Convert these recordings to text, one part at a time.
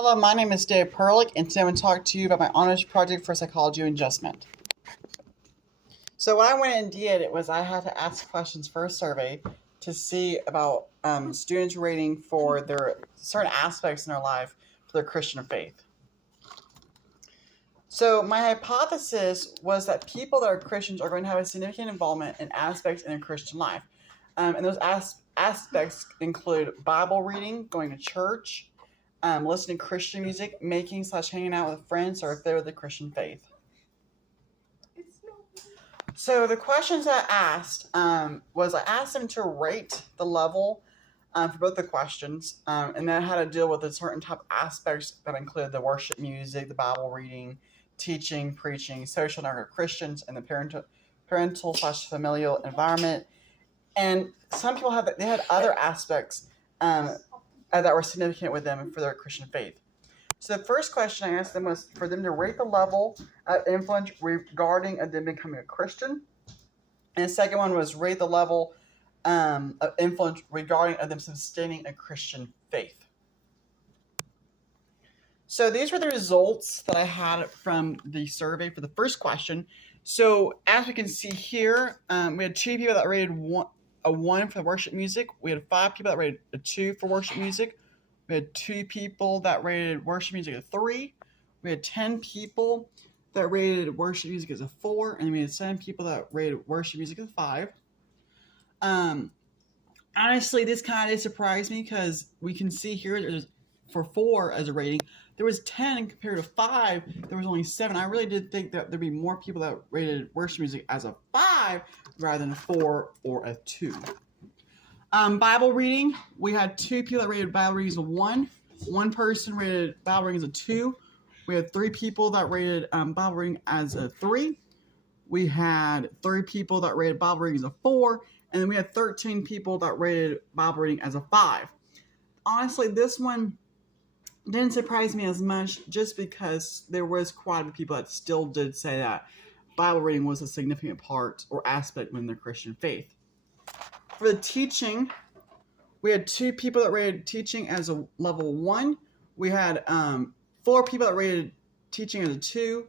Hello, my name is Dave Perlick, and today I'm going to talk to you about my honors project for psychology and adjustment. So what I went and did was I had to ask questions for a survey to see about students' rating for their certain aspects in their life for their Christian faith. So my hypothesis was that people that are Christians are going to have a significant involvement in aspects in their Christian life. And those aspects include Bible reading, going to church, listening to Christian music, making/hanging out with friends or if they're the Christian faith. So the questions I asked was I asked them to rate the level for both the questions, and then how to deal with a certain type of aspects that include the worship music, the Bible reading, teaching, preaching, social network Christians, and the parental/familial environment. And some people had other aspects that were significant with them for their Christian faith. So the first question I asked them was for them to rate the level of influence regarding them becoming a Christian. And the second one was rate the level of influence regarding them sustaining a Christian faith. So these were the results that I had from the survey for the first question. So as we can see here, we had 2 people that rated a 1 for the worship music. We had 5 people that rated a 2 for worship music. We had 2 people that rated worship music a 3. We had 10 people that rated worship music as a 4. And we had 7 people that rated worship music as a 5. Honestly, this kind of surprised me because we can see here there's for 4 as a rating. There was 10 compared to 5. There was only 7. I really did think that there'd be more people that rated worship music as a 5 rather than a 4 or a 2. Bible reading, we had 2 people that rated Bible reading as a 1. 1 person rated Bible reading as a 2. We had 3 people that rated Bible reading as a 3. We had 3 people that rated Bible reading as a 4. And then we had 13 people that rated Bible reading as a 5. Honestly, this one didn't surprise me as much just because there was quite a few people that still did say that Bible reading was a significant part or aspect within their Christian faith. For the teaching, we had 2 people that rated teaching as a level 1. We had 4 people that rated teaching as a 2,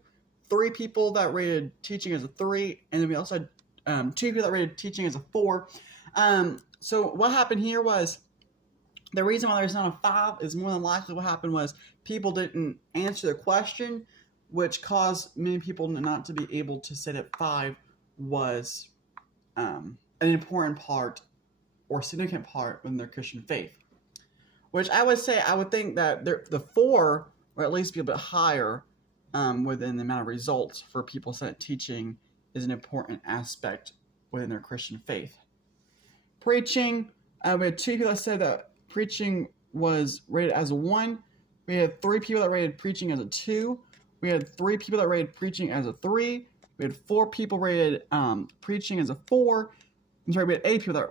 3 people that rated teaching as a 3, and then we also had 2 people that rated teaching as a 4. So what happened here was the reason why there's not a 5 is more than likely what happened was people didn't answer the question, which caused many people not to be able to say that 5 was an important part or significant part in their Christian faith. Which I would think that the 4 would at least be a bit higher within the amount of results for people saying that teaching is an important aspect within their Christian faith. Preaching, we had 2 people that said that preaching was rated as a 1. We had 3 people that rated preaching as a 2. We had 3 people that rated preaching as a 3. We had 4 people rated preaching as a 4. We had 8 people that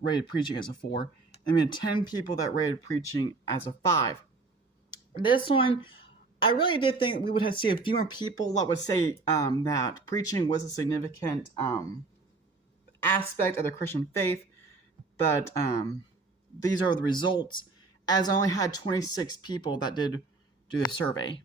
rated preaching as a 4. And we had 10 people that rated preaching as a 5. This one, I really did think we would see a few more people that would say that preaching was a significant aspect of the Christian faith. But these are the results, as I only had 26 people that did do the survey.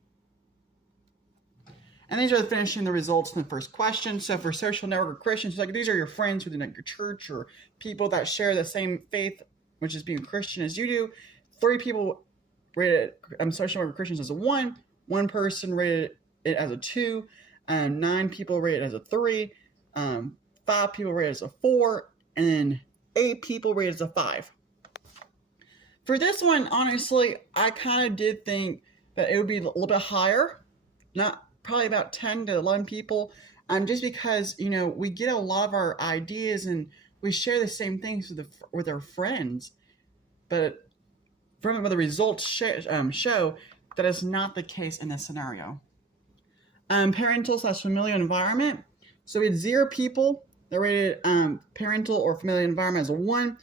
And these are finishing the results in the first question. So for social network Christians, like these are your friends within your church or people that share the same faith, which is being a Christian as you do. 3 people rated social network Christians as a 1. 1 person rated it as a 2. 9 people rated it as a 3. 5 people rated it as a 4. And then 8 people rated it as a 5. For this one, honestly, I kind of did think that it would be a little bit higher, not probably about 10 to 11 people, just because, we get a lot of our ideas and we share the same things with our friends, but from what the results show, that is not the case in this scenario. Parental/familial environment. So we had 0 people that rated parental or familial environment as a 1.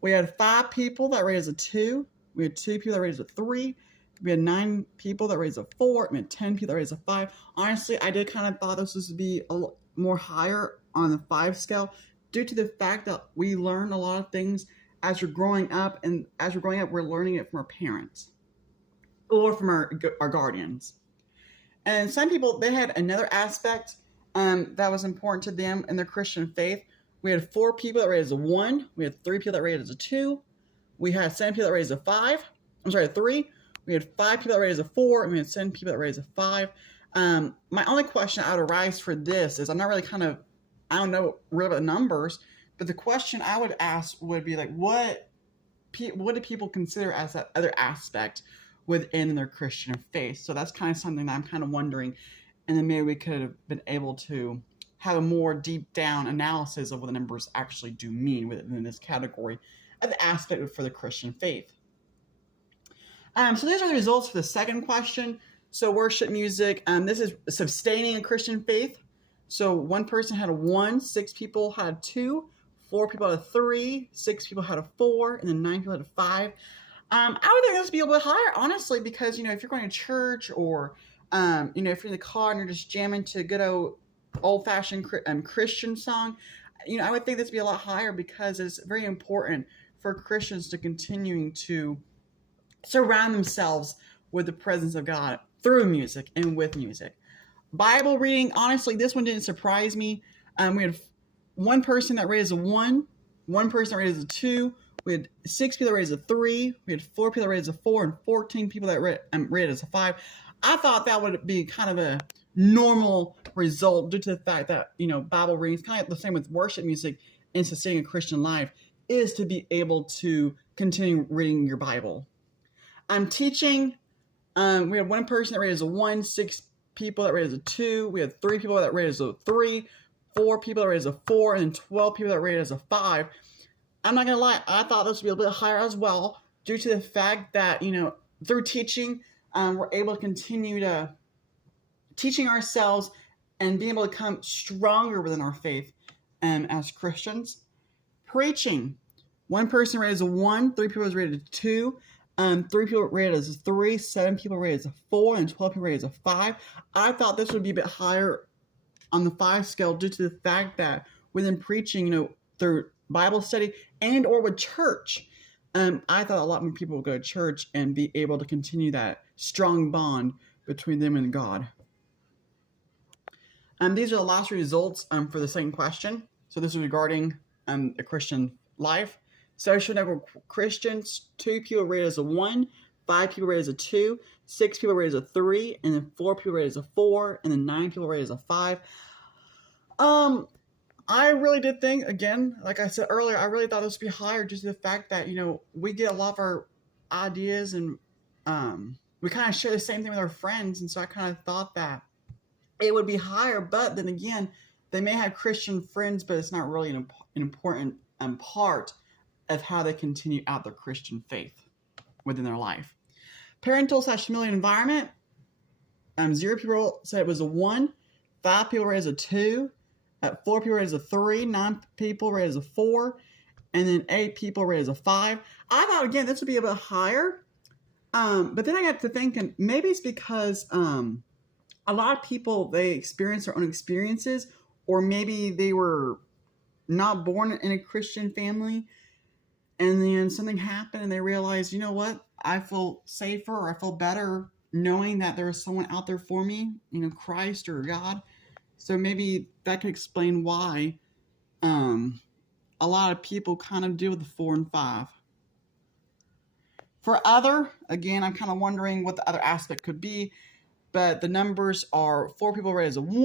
We had 5 people that rated as a 2. We had 2 people that rated as a 3. We had 9 people that rated as a 4. We had 10 people that rated as a 5. Honestly, I did kind of thought this was to be a little more higher on the 5 scale due to the fact that we learn a lot of things as we're growing up, and as we're growing up, we're learning it from our parents. or from our guardians. And some people, they had another aspect that was important to them in their Christian faith. We had 4 people that rated as a 1. We had 3 people that rated as a 2. We had 7 people that rated as a 5. I'm sorry, 3. We had 5 people that rated as a 4, and we had 7 people that rated as a 5. My only question I would arise for this is, I'm not really I don't know really about the numbers, but the question I would ask would be like, what do people consider as that other aspect within their Christian faith? So that's kind of something that I'm kind of wondering, and then maybe we could have been able to have a more deep down analysis of what the numbers actually do mean within this category of the aspect for the Christian faith. So these are the results for the second question. So worship music, this is sustaining a Christian faith. So 1 person had a 1, 6 people had a 2, 4 people had a 3, 6 people had a 4, and then 9 people had a 5. I would think this would be a little bit higher, honestly, because, if you're going to church or, if you're in the car and you're just jamming to a good old-fashioned Christian song, I would think this would be a lot higher, because it's very important for Christians to continuing to surround themselves with the presence of God through music and with music. Bible reading, honestly, this one didn't surprise me. We had 1 person that rated as a 1, 1 person that rated as a 2, we had 6 people that rated as a 3, we had 4 people that rated as a 4, and 14 people that rated as a 5. I thought that would be kind of a normal result due to the fact that, Bible reading is kind of the same with worship music and sustaining a Christian life, is to be able to continue reading your Bible. Teaching, we had 1 person that rated as a 1, 6 people that rated as a 2, we had 3 people that rated as a 3, 4 people that rated as a 4, and 12 people that rated as a 5. I'm not going to lie, I thought this would be a bit higher as well, due to the fact that, through teaching, we're able to continue to teaching ourselves and being able to become stronger within our faith as Christians. Preaching, 1 person rated as a 1, 3 people was rated as a 2, 3 people rated as a 3, 7 people rated as a 4, and 12 people rated as a 5. I thought this would be a bit higher on the 5 scale due to the fact that within preaching, through Bible study and or with church, I thought a lot more people would go to church and be able to continue that strong bond between them and God. These are the last results for the second question. So this is regarding the Christian life. Social network Christians, 2 people rated as a 1, 5 people rated as a 2, 6 people rated as a 3, and then 4 people rated as a 4, and then 9 people rated as a 5. I really did think, again, like I said earlier, I really thought this would be higher just to the fact that, we get a lot of our ideas and we kind of share the same thing with our friends. And so I kind of thought that it would be higher, but then again, they may have Christian friends, but it's not really an important part of how they continue out their Christian faith within their life. Parental/familiar environment, 0 people said it was a 1, 5 people rated as a 2, 4 people rated as a 3, 9 people rated as a 4, and then 8 people rated as a 5. I thought, again, this would be a bit higher, but then I got to thinking, maybe it's because a lot of people, they experience their own experiences, or maybe they were not born in a Christian family, and then something happened and they realized, what, I feel safer or I feel better knowing that there is someone out there for me, Christ or God. So maybe that could explain why a lot of people kind of deal with the 4 and 5. For other, again, I'm kind of wondering what the other aspect could be, but the numbers are 4 people rated as a 1,